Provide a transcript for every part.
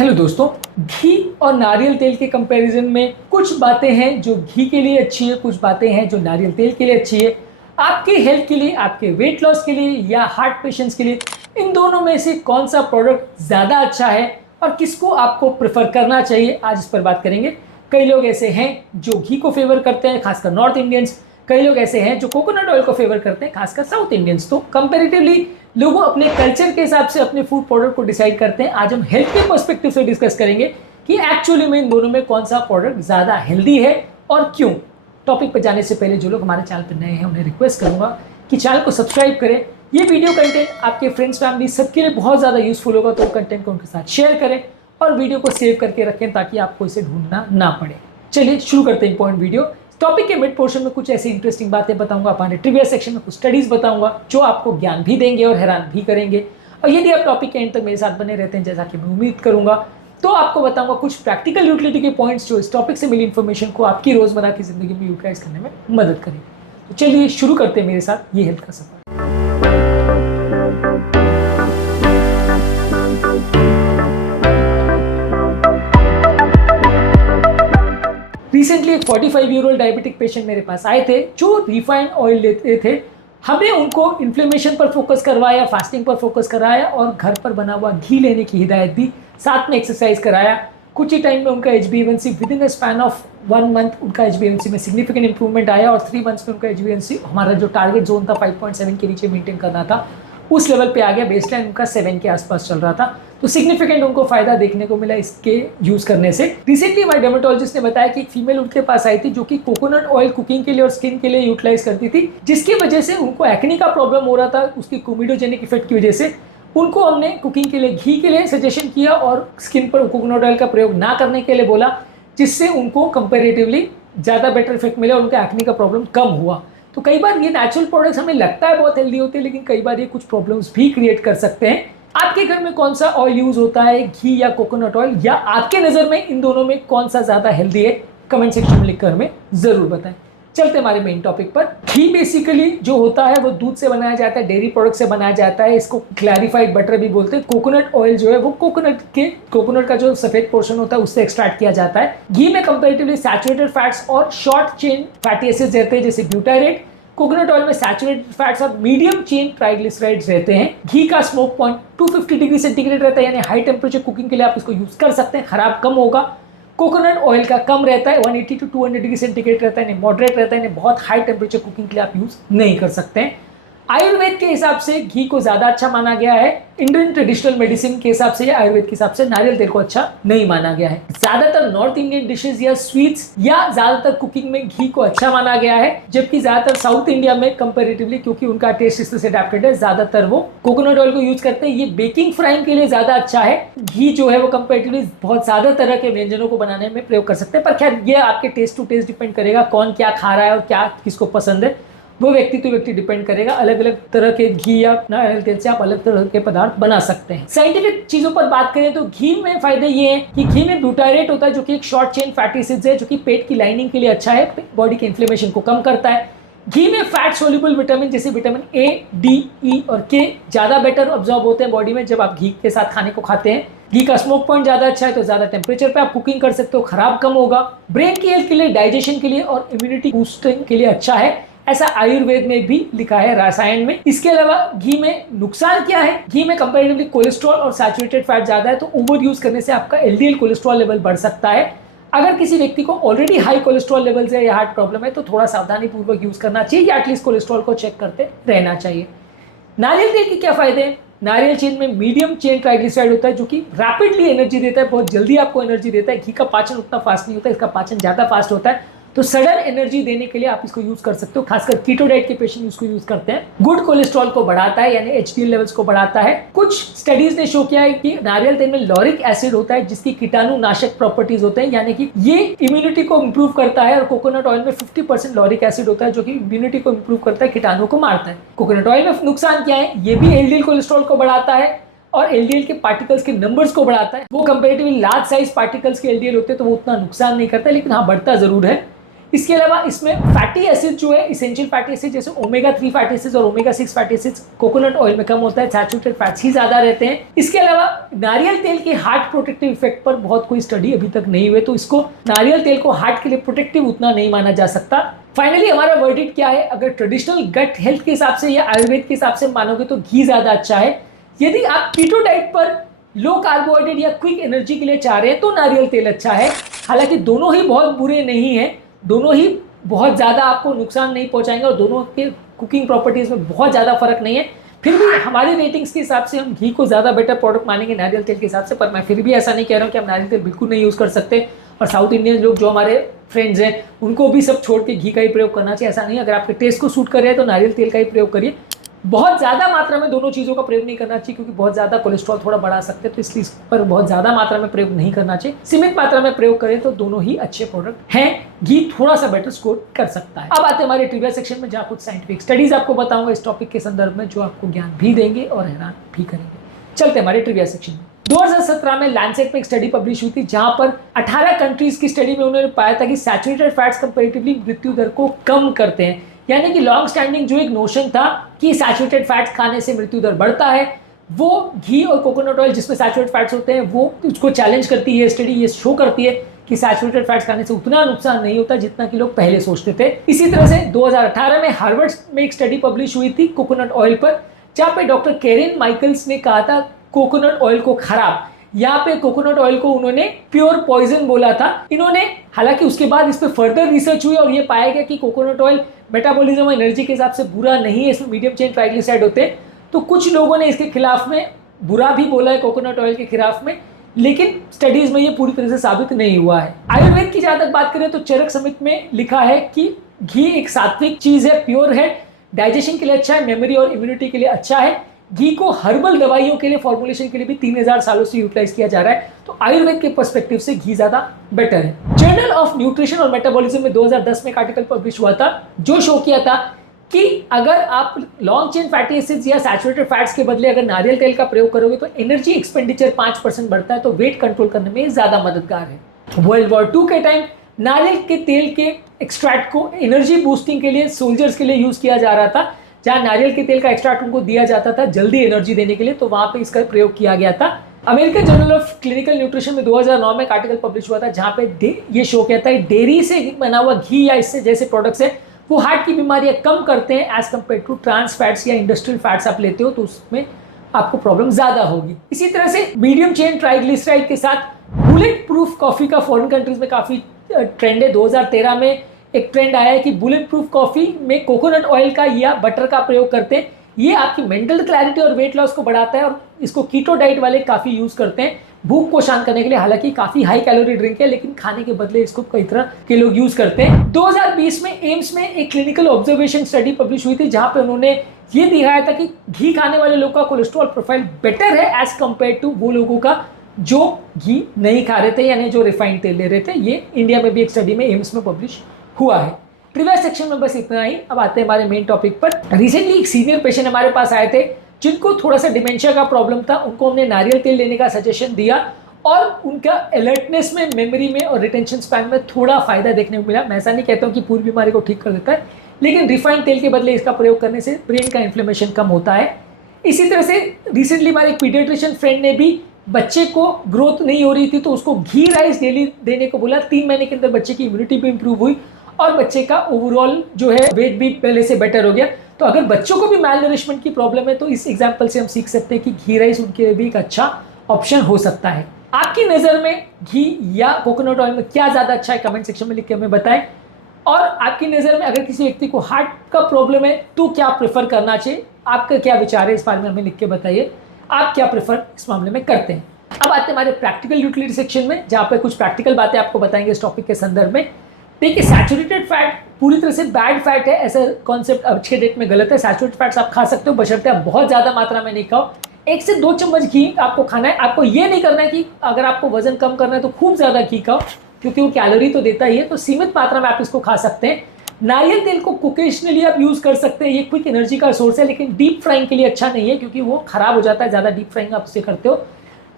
Hello दोस्तों, घी और नारियल तेल के कंपैरिजन में कुछ बातें हैं जो घी के लिए अच्छी है, कुछ बातें हैं जो नारियल तेल के लिए अच्छी है। आपके हेल्थ के लिए, आपके वेट लॉस के लिए या हार्ट पेशेंट्स के लिए इन दोनों में से कौन सा प्रोडक्ट ज़्यादा अच्छा है और किसको आपको प्रेफर करना चाहिए, आज इस पर बात करेंगे। कई लोग ऐसे हैं जो घी को फेवर करते हैं, खासकर नॉर्थ इंडियंस। कई लोग ऐसे हैं जो कोकोनट ऑयल को फेवर करते हैं, खासकर साउथ इंडियंस। तो कंपैरेटिवली लोग अपने कल्चर के हिसाब से अपने फूड प्रोडक्ट को डिसाइड करते हैं। आज हम हेल्थ के पर्सपेक्टिव से डिस्कस करेंगे कि एक्चुअली में इन दोनों में कौन सा प्रोडक्ट ज़्यादा हेल्दी है और क्यों। टॉपिक पर जाने से पहले जो लोग हमारे चैनल पर नए हैं उन्हें रिक्वेस्ट करूंगा कि चैनल को सब्सक्राइब करें। ये वीडियो कंटेंट आपके फ्रेंड्स फैमिली सबके लिए बहुत ज़्यादा यूजफुल होगा, तो कंटेंट को उनके साथ शेयर करें और वीडियो को सेव करके रखें ताकि आपको इसे ढूंढना ना पड़े। चलिए शुरू करते हैं इंपॉर्टेंट वीडियो। टॉपिक के मिड पोर्शन में कुछ ऐसी इंटरेस्टिंग बातें बताऊंगा, हमारे ट्रिविया सेक्शन में कुछ स्टडीज बताऊंगा जो आपको ज्ञान भी देंगे और हैरान भी करेंगे। और यदि आप टॉपिक के एंड तक मेरे साथ बने रहते हैं, जैसा कि मैं उम्मीद करूंगा, तो आपको बताऊंगा कुछ प्रैक्टिकल यूटिलिटी के पॉइंट्स जो इस टॉपिक से मिली इन्फॉर्मेशन को आपकी रोजमर्रा की जिंदगी में यूटिलाइज करने में मदद करेंगे। तो चलिए शुरू करते हैं मेरे साथ ये हेल्थ का सफर। रिसेंटली एक 45 ईयर ओल्ड डायबिटिक पेशेंट मेरे पास आए थे जो रिफाइंड ऑयल लेते थे। हमने उनको इन्फ्लेमेशन पर फोकस करवाया, फास्टिंग पर फोकस कराया और घर पर बना हुआ घी लेने की हिदायत दी, साथ में एक्सरसाइज कराया। कुछ ही टाइम में उनका HbA1c with in the span of 1 month उनका HbA1c में सिग्निफिकेंट इंप्रूवमेंट आया और 3 मंथ्स में उनका HbA1c हमारा जो टारगेट जोन था 5.7 के नीचे मेंटेन करना था, उस लेवल पे आ गया। बेसलाइन उनका 7 के आसपास चल रहा था। तो सिग्निफिकेंट उनको फायदा देखने को मिला इसके यूज करने से। रिसेंटली हमारे डर्मेटोलॉजिस्ट ने बताया कि एक फीमेल उनके पास आई थी जो कि कोकोनट ऑयल कुकिंग के लिए और स्किन के लिए यूटिलाइज करती थी, जिसकी वजह से उनको एक्ने का प्रॉब्लम हो रहा था उसकी कोमिडोजेनिक इफेक्ट की वजह से। उनको हमने कुकिंग के लिए घी के लिए सजेशन किया और स्किन पर कोकोनट ऑयल का प्रयोग ना करने के लिए बोला, जिससे उनको कंपेरेटिवली ज़्यादा बेटर इफेक्ट मिला और उनका एक्ने का प्रॉब्लम कम हुआ। तो कई बार ये नेचुरल प्रोडक्ट्स हमें लगता है बहुत हेल्दी होते हैं, लेकिन कई बार ये कुछ प्रॉब्लम्स भी क्रिएट कर सकते हैं। आपके घर में कौन सा ऑयल यूज होता है, घी या कोकोनट ऑयल, या आपके नज़र में इन दोनों में कौन सा ज़्यादा हेल्दी है, कमेंट सेक्शन में लिखकर हमें ज़रूर बताएं। चलते हमारे मेन टॉपिक पर। घी बेसिकली जो होता है वो दूध से बनाया जाता है, डेयरी प्रोडक्ट से बनाया जाता है। इसको क्लैरिफाइड बटर भी बोलते हैं। कोकोनट ऑयल जो है वो कोकोनट का जो सफेद पोर्शन होता है उससे एक्सट्रैक्ट किया जाता है। घी में कंपैरेटिवली सैचुरेटेड फैट्स और शॉर्ट चेन फैटी एसिड्स रहते हैं, जैसे ब्यूटारेट। कोकोनट ऑयल में सैचुरेटेड फैट्स और मीडियम चेन ट्राइग्लिसराइड्स रहते हैं। घी का स्मोक पॉइंट 250 डिग्री सेंटीग्रेड रहता है, यानी हाई टेम्परेचर कुकिंग के लिए आप इसको यूज कर सकते हैं, खराब कम होगा। कोकोनट ऑयल का कम रहता है, 180 टू 200 डिग्री सेंटीग्रेड रहता है, मॉडरेट रहता है, बहुत हाई टेम्परेचर कुकिंग के लिए आप यूज नहीं कर सकते हैं। आयुर्वेद के हिसाब से घी को ज्यादा अच्छा माना गया है। इंडियन ट्रेडिशनल मेडिसिन के हिसाब से या आयुर्वेद के हिसाब से नारियल तेल को अच्छा नहीं माना गया है। ज्यादातर नॉर्थ इंडियन डिशेज या स्वीट्स या ज्यादातर कुकिंग में घी को अच्छा माना गया है, जबकि ज्यादातर साउथ इंडिया में कंपैरेटिवली, क्योंकि उनका टेस्ट इस तरह से अडैप्टेड है, ज्यादातर वो कोकोनट ऑयल को यूज करते हैं। ये बेकिंग फ्राइंग के लिए ज्यादा अच्छा है। घी जो है वो कंपैरेटिवली बहुत ज्यादा तरह के व्यंजनों को बनाने में प्रयोग कर सकते हैं, पर खैर ये आपके टेस्ट टू टेस्ट डिपेंड करेगा, कौन क्या खा रहा है और क्या किसको पसंद है, वो व्यक्ति तो व्यक्ति डिपेंड करेगा। अलग अलग तरह के घी या नारियल तेल से आप अलग तरह के पदार्थ बना सकते हैं। साइंटिफिक चीजों पर बात करें तो घी में फायदे ये हैं कि घी में ब्यूटारेट होता है जो कि एक शॉर्ट चेन फैटी एसिड्स है, जो कि पेट की लाइनिंग के लिए अच्छा है, बॉडी के इन्फ्लेमेशन को कम करता है। घी में फैट सोल्यूबल विटामिन जैसे विटामिन A, D, E और K ज्यादा बेटर ऑब्जॉर्ब होते हैं बॉडी में जब आप घी के साथ खाने को खाते हैं। घी का स्मोक पॉइंट ज्यादा अच्छा है, तो ज्यादा टेम्परेचर पे आप कुकिंग कर सकते हो, खराब कम होगा। ब्रेन की हेल्थ के लिए, डाइजेशन के लिए और इम्यूनिटी बूस्टिंग के लिए अच्छा है, ऐसा आयुर्वेद में भी लिखा है, रसायन में। इसके अलावा घी में नुकसान क्या है? घी में कंपैरेटिवली कोलेस्ट्रॉल और सैचुरेटेड फैट ज्यादा है, तो ओवर यूज करने से आपका LDL कोलेस्ट्रॉल लेवल बढ़ सकता है। अगर किसी व्यक्ति को ऑलरेडी हाई कोलेस्ट्रॉल लेवल है या हार्ट प्रॉब्लम है तो थोड़ा सावधानी पूर्वक यूज करना चाहिए, या एटलीस्ट कोलेस्ट्रॉल को चेक करते रहना चाहिए। नारियल तेल के क्या फायदे हैं? नारियल चेन में मीडियम चेन ट्राइग्लिसराइड होता है जो कि रैपिडली एनर्जी देता है, बहुत जल्दी आपको एनर्जी देता है। घी का पाचन उतना फास्ट नहीं होता, इसका पाचन ज्यादा फास्ट होता है, तो सडन एनर्जी देने के लिए आप इसको यूज कर सकते हो। खासकर कीटो डाइट के पेशेंट इसको यूज करते हैं। गुड कोलेस्ट्रॉल को बढ़ाता है, यानी HDL लेवल्स को बढ़ाता है। कुछ स्टडीज ने शो किया है कि नारियल तेल में लॉरिक एसिड होता है जिसकी कीटाणुनाशक प्रॉपर्टीज होते हैं, यानी कि ये इम्यूनिटी को इंप्रूव करता है। और कोकोनट ऑयल में 50% लॉरिक एसिड होता है जो कि इम्यूनिटी को इंप्रूव करता है, कीटाणु को मारता है। कोकोनट ऑयल में नुकसान क्या है? ये भी LDL कोलेस्ट्रॉल को बढ़ाता है और LDL के पार्टिकल्स के नंबर्स को बढ़ाता है। वो कंपेरेटिवली लार्ज साइज पार्टिकल्स के LDL होते हैं तो वो उतना नुकसान नहीं करता, लेकिन हाँ बढ़ता जरूर है। इसके अलावा इसमें फैटी एसिड जो है, इसेंशियल फैटी एसिड जैसे ओमेगा 3 फैटी एसिड और omega 6 fatty acid coconut oil में कम होता है, सैचुरेटेड फैट्स ही ज्यादा रहते हैं। इसके अलावा नारियल तेल के हार्ट प्रोटेक्टिव इफेक्ट पर बहुत कोई स्टडी अभी तक नहीं हुए, तो इसको नारियल तेल को हार्ट के लिए प्रोटेक्टिव उतना नहीं माना जा सकता। फाइनली हमारा वर्डिक्ट क्या है, अगर ट्रेडिशनल गट हेल्थ के हिसाब से या आयुर्वेद के हिसाब से मानोगे तो घी ज्यादा अच्छा है। यदि आप कीटो डाइट पर लो कार्बोहाइड्रेट या क्विक एनर्जी के लिए चाह रहे हैं तो नारियल तेल अच्छा है। हालांकि दोनों ही बहुत बुरे नहीं है, दोनों ही बहुत ज़्यादा आपको नुकसान नहीं पहुंचाएंगे और दोनों के कुकिंग प्रॉपर्टीज़ में बहुत ज़्यादा फर्क नहीं है। फिर भी हमारे रेटिंग्स के हिसाब से हम घी को ज़्यादा बेटर प्रोडक्ट मानेंगे नारियल तेल के हिसाब से। पर मैं फिर भी ऐसा नहीं कह रहा हूँ कि हम नारियल तेल बिल्कुल नहीं यूज़ कर सकते, और साउथ इंडियन लोग जो हमारे फ्रेंड्स हैं उनको भी सब छोड़ के घी का ही प्रयोग करना चाहिए, ऐसा नहीं। अगर आपके टेस्ट को सूट कर रहे हैं तो नारियल तेल का ही प्रयोग करिए। बहुत ज़्यादा मात्रा में दोनों चीज़ों का प्रयोग नहीं करना चाहिए, क्योंकि बहुत ज़्यादा कोलेस्ट्रॉल थोड़ा बढ़ा सकते हैं, तो इसलिए इस पर बहुत ज़्यादा मात्रा में प्रयोग नहीं करना चाहिए। सीमित मात्रा में प्रयोग करें तो दोनों ही अच्छे प्रोडक्ट हैं। घी थोड़ा सा बेटर स्कोर कर सकता है। अब आते हैं हमारे ट्रिविया सेक्शन में, जहाँ कुछ साइंटिफिक स्टडीज आपको बताऊंगा इस टॉपिक के संदर्भ में, जो आपको ज्ञान भी देंगे और हैरान भी करेंगे। चलते हैं हमारे ट्रिविया सेक्शन में। 2017 में लैंसेट में एक स्टडी पब्लिश हुई थी, जहां पर 18 कंट्रीज की स्टडी में उन्होंने पाया था कि सैचुरेटेड फैट्स कंपैरेटिवली मृत्यु दर को कम करते हैं। यानी कि लॉन्ग स्टैंडिंग जो एक नोशन था कि सैचुरेटेड फैट्स खाने से मृत्यु दर बढ़ता है, वो घी और कोकोनट ऑयल जिसमें सैचुरेटेड फैट्स होते हैं वो उसको चैलेंज करती है। स्टडी ये शो करती है कि सैचुरेटेड फैट्स खाने से उतना नुकसान नहीं होता जितना कि लोग पहले सोचते थे। इसी तरह से 2018 में हार्वर्ड में एक स्टडी पब्लिश हुई थी कोकोनट ऑयल पर, जहाँ पे डॉक्टर केरिन माइकल्स ने कहा था कोकोनट ऑयल को खराब। यहाँ पे कोकोनट ऑयल को उन्होंने प्योर पॉइजन बोला था। इन्होंने, हालांकि उसके बाद इस पे फर्दर रिसर्च हुई और ये पाया गया कि कोकोनट ऑयल मेटाबॉलिज्म और एनर्जी के हिसाब से बुरा नहीं है, इसमें मीडियम चेन ट्राइग्लिसराइड होते हैं। तो कुछ लोगों ने इसके खिलाफ में बुरा भी बोला है कोकोनट ऑयल के खिलाफ में, लेकिन स्टडीज में ये पूरी तरह से साबित नहीं हुआ है। आयुर्वेद की जहां तक बात करें तो चरक संहिता में लिखा है कि घी एक सात्विक चीज है, प्योर है, डाइजेशन के लिए अच्छा है, मेमोरी और इम्यूनिटी के लिए अच्छा है। घी को हर्बल दवाइयों के लिए, फॉर्मुलेशन के लिए भी 3000 सालों से यूटिलाइज किया जा रहा है। तो आयुर्वेद के पर्सपेक्टिव से घी ज्यादा बेटर है। जर्नल ऑफ न्यूट्रिशन और मेटाबॉलिज्म में 2010 में एक आर्टिकल पब्लिश हुआ था, जो शो किया था कि अगर आप लॉन्ग चेन फैटी एसिड्स या सैचुरेटेड फैट्स के बदले अगर नारियल तेल का प्रयोग करोगे तो एनर्जी एक्सपेंडिचर 5% बढ़ता है, तो वेट कंट्रोल करने में ज्यादा मददगार है। वर्ल्ड वॉर 2 के टाइम नारियल के तेल के एक्सट्रैक्ट को एनर्जी बूस्टिंग के लिए सोल्जर्स के लिए यूज किया जा रहा था। जहां नारियल के तेल का एक्सट्रैक्ट उनको दिया जाता था जल्दी एनर्जी देने के लिए, तो वहां पे इसका प्रयोग किया गया था। American journal of clinical nutrition में 2009 में एक आर्टिकल पब्लिश हुआ था, जहां पे ये शो किया था डेयरी से बना हुआ घी या इससे जैसे प्रोडक्ट्स है वो हार्ट की बीमारियां कम करते हैं as compare to trans fats या इंडस्ट्रियल फैट्स आप लेते हो तो उसमें आपको प्रॉब्लम ज्यादा होगी। इसी तरह से मीडियम चेन ट्राइग्लिसराइड के साथ बुलेट प्रूफ कॉफी का फॉरेन कंट्रीज में काफी ट्रेंड है। 2013 में एक ट्रेंड आया है कि बुलेट प्रूफ कॉफी में कोकोनट ऑयल का या बटर का प्रयोग करते हैं। ये आपकी मेंटल क्लैरिटी और वेट लॉस को बढ़ाता है और इसको कीटो डाइट वाले काफ़ी यूज़ करते हैं भूख को शांत करने के लिए। हालांकि काफ़ी हाई कैलोरी ड्रिंक है, लेकिन खाने के बदले इसको कई तरह के लोग यूज़ करते हैं। 2020 में एम्स में एक क्लिनिकल ऑब्जर्वेशन स्टडी पब्लिश हुई थी, जहां पे उन्होंने ये दिखाया था कि घी खाने वाले लोगों का कोलेस्ट्रॉल प्रोफाइल बेटर है एज कम्पेयर टू वो लोगों का जो घी नहीं खा रहे थे, यानी जो रिफाइंड तेल ले रहे थे। ये इंडिया में भी एक स्टडी में एम्स में पब्लिश हुआ है। ट्रिविया सेक्शन में बस इतना ही। अब आते हैं हमारे मेन टॉपिक पर। रिसेंटली एक सीनियर पेशेंट हमारे पास आए थे जिनको थोड़ा सा डिमेंशिया का प्रॉब्लम था। उनको हमने नारियल तेल लेने का सजेशन दिया और उनका अलर्टनेस में, मेमोरी में और रिटेंशन स्पैन में थोड़ा फायदा देखने को मिला। मैं ऐसा नहीं कहता हूँ कि पूरी बीमारी को ठीक कर देता है, लेकिन रिफाइंड तेल के बदले इसका प्रयोग करने से ब्रेन का इन्फ्लेमेशन कम होता है। इसी तरह से रिसेंटली हमारे एक पीडियाट्रिशियन फ्रेंड ने भी बच्चे को ग्रोथ नहीं हो रही थी तो उसको घी राइस डेली देने को बोला। 3 महीने के अंदर बच्चे की इम्यूनिटी भी इंप्रूव हुई और बच्चे का ओवरऑल जो है वेट भी पहले से बेटर हो गया। तो अगर बच्चों को भी मैल नरिशमेंट की प्रॉब्लम है तो इस एग्जाम्पल से हम सीख सकते हैं कि घी राइस उनके लिए भी एक अच्छा ऑप्शन हो सकता है। आपकी नज़र में घी या कोकोनट ऑयल में क्या ज़्यादा अच्छा है, कमेंट सेक्शन में लिख के हमें बताएं। और आपकी नज़र में अगर किसी व्यक्ति को हार्ट का प्रॉब्लम है तो क्या प्रेफर करना चाहिए, आपका क्या विचार है इस बारे में हमें लिख के बताइए। आप क्या प्रेफर इस मामले में करते हैं। अब आते हैं हमारे प्रैक्टिकल यूटिलिटी सेक्शन में, जहाँ पे कुछ प्रैक्टिकल बातें आपको बताएंगे इस टॉपिक के संदर्भ में। देखिए, सैचुरेटेड फैट पूरी तरह से बैड फैट है, ऐसा कॉन्सेप्ट आज के डेट में गलत है। सैचुरेटेड फैट्स आप खा सकते हो, बशर्ते आप बहुत ज़्यादा मात्रा में नहीं खाओ। 1 से 2 चम्मच घी आपको खाना है। आपको ये नहीं करना है कि अगर आपको वजन कम करना है तो खूब ज़्यादा घी खाओ, क्योंकि वो कैलोरी तो देता ही है। तो सीमित मात्रा में आप इसको खा सकते हैं। नारियल तेल को ओकेजनली आप यूज़ कर सकते हैं, ये क्विक एनर्जी का सोर्स है, लेकिन डीप फ्राइंग के लिए अच्छा नहीं है क्योंकि वो खराब हो जाता है, ज़्यादा डीप फ्राइंग आप उससे करते हो।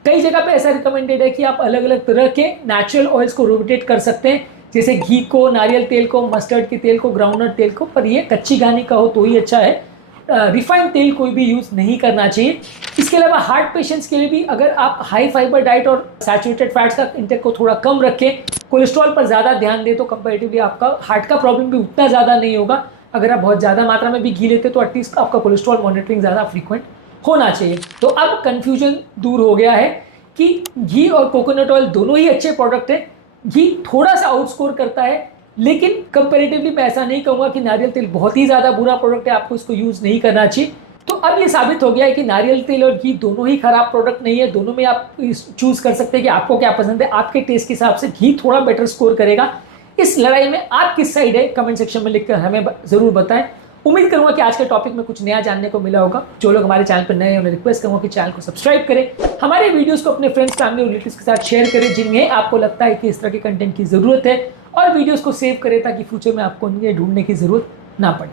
कई जगह पे ऐसा रिकमेंडेड है कि आप अलग अलग तरह के नेचुरल ऑयल्स को रोटेट कर सकते हैं, जैसे घी को, नारियल तेल को, मस्टर्ड के तेल को, ग्राउंडनट तेल को, पर ये कच्ची घानी का हो तो ही अच्छा है। रिफाइंड तेल कोई भी यूज़ नहीं करना चाहिए। इसके अलावा हार्ट पेशेंट्स के लिए भी अगर आप हाई फाइबर डाइट और सैचुरेटेड फैट्स का इंटेक को थोड़ा कम रखें, कोलेस्ट्रॉल पर ज़्यादा ध्यान दें, तो कंपैरेटिवली आपका हार्ट का प्रॉब्लम भी उतना ज़्यादा नहीं होगा। अगर आप बहुत ज़्यादा मात्रा में भी घी लेते तो एटलीस्ट आपका कोलेस्ट्रॉल मॉनिटरिंग ज़्यादा फ्रीक्वेंट होना चाहिए। तो अब कन्फ्यूजन दूर हो गया है कि घी और कोकोनट ऑयल दोनों ही अच्छे प्रोडक्ट हैं। घी थोड़ा सा आउटस्कोर करता है, लेकिन कंपैरेटिवली मैं ऐसा नहीं कहूँगा कि नारियल तेल बहुत ही ज़्यादा बुरा प्रोडक्ट है, आपको इसको यूज़ नहीं करना चाहिए। तो अब ये साबित हो गया है कि नारियल तेल और घी दोनों ही खराब प्रोडक्ट नहीं है, दोनों में आप चूज़ कर सकते हैं कि आपको क्या पसंद है। आपके टेस्ट के हिसाब से घी थोड़ा बेटर स्कोर करेगा। इस लड़ाई में आप किस साइड है, कमेंट सेक्शन में लिखकर हमें ज़रूर बताएं। उम्मीद करूंगा कि आज के टॉपिक में कुछ नया जानने को मिला होगा। जो लोग हमारे चैनल पर नए हैं उन्हें रिक्वेस्ट करूंगा कि चैनल को सब्सक्राइब करें, हमारे वीडियोस को अपने फ्रेंड्स, फैमिली और रिलेटिव्स के साथ शेयर करें जिन्हें आपको लगता है कि इस तरह के कंटेंट की ज़रूरत है, और वीडियोस को सेव करें ताकि फ्यूचर में आपको उन्हें ढूंढने की ज़रूरत ना पड़े।